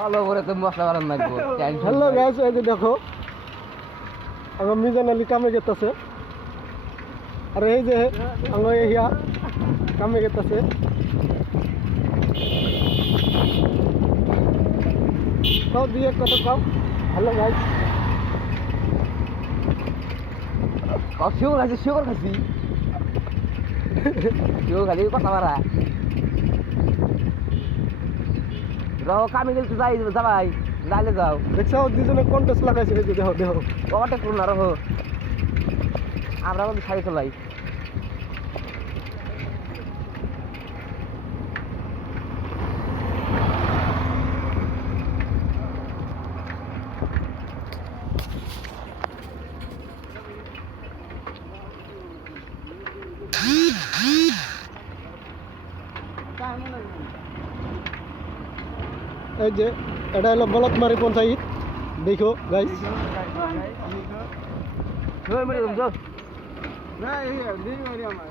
ভালো করে তো মশলা বানান লাগবো হ্যালো গাইস, এই যে দেখো আমার মিজান আলী কামে গেতেছে, আর এই যে আমার ইয়া কামে গেতেছে। তাও দিয়ে কত কম। হ্যালো গাইস, শিওর খাইছি শিওর খালি কথা বাড়া রহ কামে গেলে তো যাই যাবাই যাইলে যাও দেখছো দুজনে কন্টেস্ট লাগাইছে, এই যে দেখো দেখো ওভারটেক করুন না রহ আমরা আমাদের সারি চলাই এই যে এটা হলো বলতমারি পঞ্চায়েত, দেখো গাইস। মেরে না এই দিন আমার